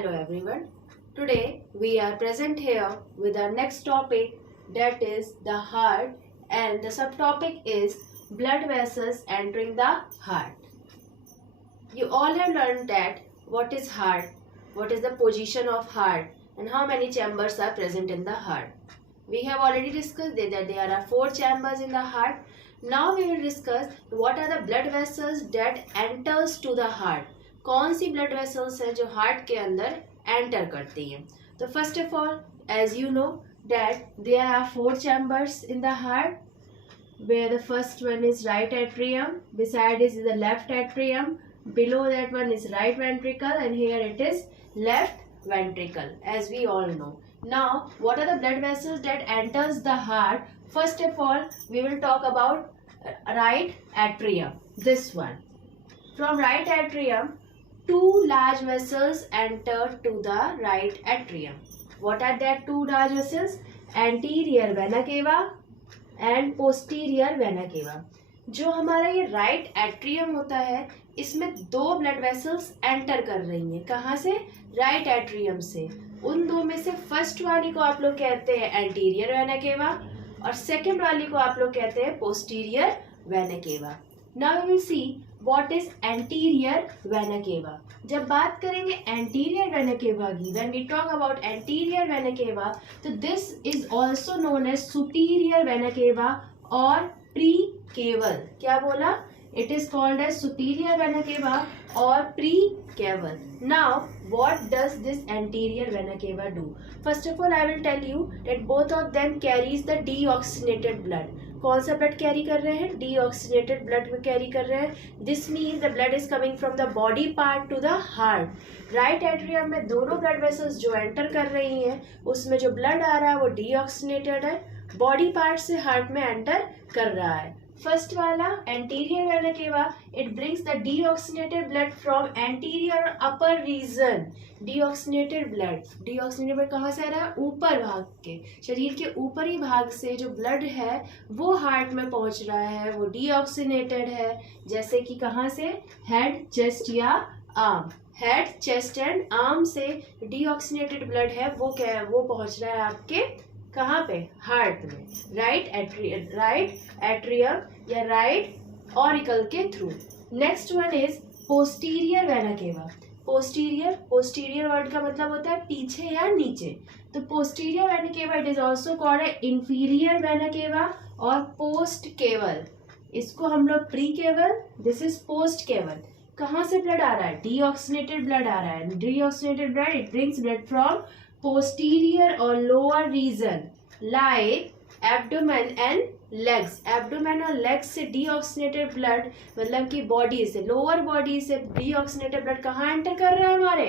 Hello everyone. Today we are present here with our next topic, that is the heart, and the subtopic is blood vessels entering the heart. You all have learned that what is heart, what is the position of heart, and how many chambers are present in the heart. We have already discussed that there are 4 chambers in the heart. Now we will discuss what are the blood vessels that enters to the heart. कौन सी blood vessels हैं जो heart के अंदर enter करती हैं. तो first of all, as you know that there are 4 chambers in the heart, where the first one is right atrium, beside is the left atrium, below that one is right ventricle, and here it is left ventricle, as we all know. Now, what are the blood vessels that enters the heart? First of all, we will talk about right atrium, this one. From right atrium, 2 large vessels enter to the right atrium. What are that 2 large vessels? Anterior vena cava and posterior vena cava. जो हमारा ये right atrium होता है, इसमें 2 blood vessels enter कर रही हैं. कहाँ से? राइट एट्रियम से. उन 2 में से फर्स्ट वाली को आप लोग कहते हैं एंटीरियर वेना केवा और सेकंड वाली को आप लोग कहते हैं posterior vena cava. Now we will see what is anterior vena cava. जब बात करेंगे एंटीरियर वेना केवा की, when we talk about anterior vena cava, तो this is also known as superior vena cava और प्री केवल. क्या बोला? It is called as superior vena cava or pre-caval. Now, what does this anterior vena cava do? First of all, I will tell you that both of them carries the deoxygenated blood. कौन सा blood carry कर रहे हैं? Deoxygenated blood carry कर रहे हैं. This means the blood is coming from the body part to the heart. Right atrium में दोनों blood vessels जो enter कर रही हैं, उसमें जो blood आ रहा है वो deoxygenated है, body part से heart में enter कर रहा है. फर्स्ट वाला anterior vena cava, it brings the deoxygenated blood from anterior upper region. Deoxygenated blood कहाँ से आ रहा है? ऊपर भाग के, शरीर के ऊपरी भाग से जो ब्लड है वो हार्ट में पहुंच रहा है, वो डीऑक्सीनेटेड है. जैसे कि कहाँ से? हेड, चेस्ट या arm. Head, chest and arm से डीऑक्सीनेटेड ब्लड है वो क्या है? वो पहुंच रहा है आपके कहाँ पे? हार्ट में. राइट एट्रियम या राइट ऑरिकल के through. Next one is posterior vena केवा. पोस्टीरियर वर्ड का मतलब होता है पीछे या नीचे. तो posterior vena cava it is also called है इंफीरियर वेना केवा और पोस्ट केवल. इसको हम लोग प्री केवल, दिस इज पोस्ट केवल. कहाँ से ब्लड आ रहा है? डीऑक्सीनेटेड ब्लड आ रहा है. Deoxygenated blood it brings blood from posterior or lower region like abdomen and legs. abdomen और legs से deoxygenated blood मतलब कि body से, lower body से deoxygenated blood कहाँ enter कर रहा है? हमारे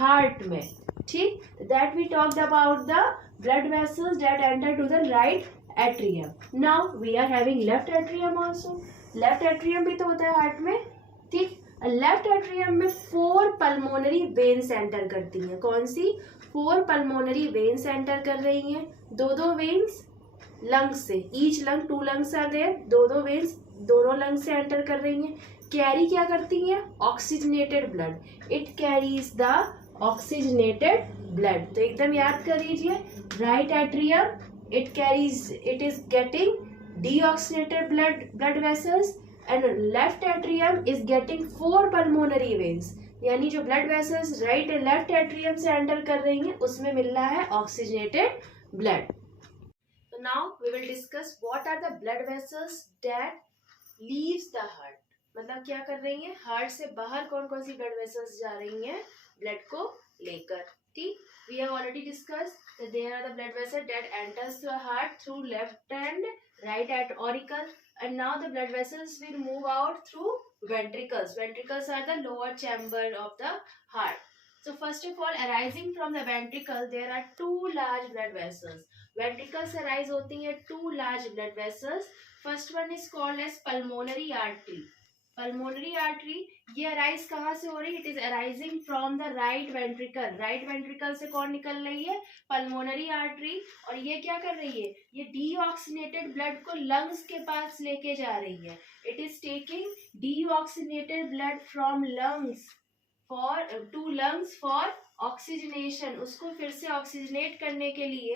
heart में. ठीक. that we talked about the blood vessels that enter to the right atrium. now we are having left atrium also. left atrium भी तो होता है heart में. ठीक. लेफ्ट एट्रियम में 4 पल्मोनरी वेन्स एंटर करती हैं. कौन सी? 4 पल्मोनरी वेन्स एंटर कर रही हैं. 2 वेन्स लंग्स से, each lung 2 lungs are there. 2 veins दोनों लंग से एंटर कर रही हैं. कैरी क्या करती हैं? Oxygenated blood. It carries the oxygenated blood. तो एकदम याद कर लीजिए, right atrium it is getting deoxygenated blood vessels and left atrium is getting 4 pulmonary veins. यानी जो blood vessels right and left atrium से enter कर रही हैं उसमें मिल रहा है oxygenated blood. So now we will discuss what are the blood vessels that leaves the heart. मतलब क्या कर रही हैं? हार्ट से बाहर कौन कौन सी blood vessels जा रही हैं ब्लड को लेकर. ठीक. We have already discussed that there are the blood vessels that enters the heart through left and right at auricle. And now the blood vessels will move out through ventricles. Ventricles are the lower chamber of the heart. So first of all, arising from the ventricle, there are 2 large blood vessels. Ventricles arise होती हैं 2 large blood vessels. First one is called as pulmonary artery. Pulmonary artery ये arise कहाँ से हो रही है? It is arising from the right ventricle. Right ventricle से कौन निकल रही है? Pulmonary artery. और ये क्या कर रही है? ये डीऑक्सीनेटेड ब्लड को लंग्स के पास लेके जा रही है. It is taking deoxygenated blood from lungs to lungs for oxygenation, उसको फिर से ऑक्सीजनेट करने के लिए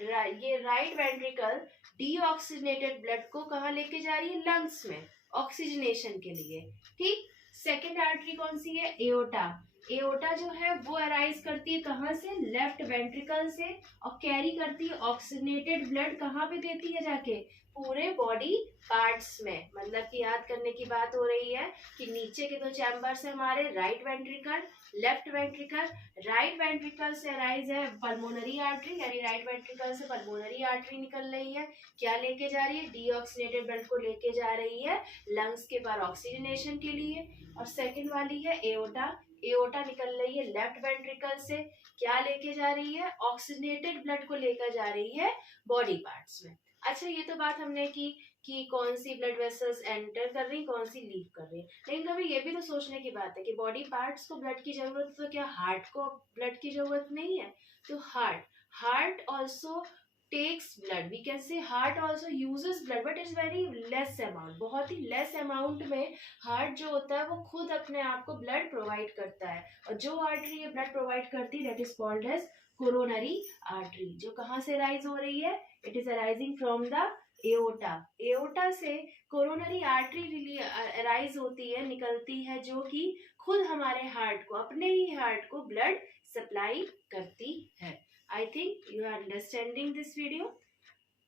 ये राइट वेंट्रिकल डीऑक्सीजनेटेड ब्लड को कहाँ लेके जा रही है, लंग्स में, ऑक्सीजनेशन के लिए। ठीक। सेकेंड आर्टरी कौन सी है, एओर्टा। एओर्टा जो है वो अराइज करती है कहाँ से, लेफ्ट वेंट्रिकल से, और कैरी करती है ऑक्सीजनेटेड ब्लड, कहाँ पे देती है जाके, पूरे बॉडी पार्ट्स में। मतलब कि याद करने की बात हो रही है कि नीचे के दो चैम्बर्स है हमारे, right ventricle, left ventricle. Right ventricle से अराइज है पल्मोनरी आर्टरी, यानी राइट वेंट्रिकल से पल्मोनरी आर्टरी निकल रही है, क्या लेके जा रही है, डीऑक्सीजनेटेड ब्लड को लेके जा रही है लंग्स के पार ऑक्सीजनेशन के लिए। और सेकेंड वाली है एओर्टा, एओर्टा निकल रही है लेफ्ट वेंट्रिकल से, क्या लेके जा रही है, ऑक्सीजनेटेड ब्लड को लेकर जा रही है बॉडी पार्ट्स में। अच्छा, ये तो बात हमने की कि कौन सी ब्लड वेसल्स एंटर कर रही, कौन सी लीव कर रही है। लेकिन कभी ये भी तो सोचने की बात है कि बॉडी पार्ट्स को ब्लड की जरूरत, तो क्या हार्ट को ब्लड की जरूरत नहीं है। तो heart also takes blood, we can say heart also uses blood but it's very less amount, बहुत ही लेस अमाउंट में हार्ट जो होता है वो खुद अपने आप को ब्लड प्रोवाइड करता है। और जो आर्टरी ये ब्लड प्रोवाइड करती है that is called as coronary artery, जो कहाँ से राइज हो रही है, it is arising from the aorta. Aorta से कोरोनरी आर्टरी राइज होती है, निकलती है, जो कि खुद हमारे हार्ट को, अपने ही हार्ट को ब्लड सप्लाई करती है। I think you are understanding this video.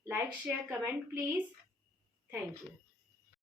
Like, share, comment please. Thank you.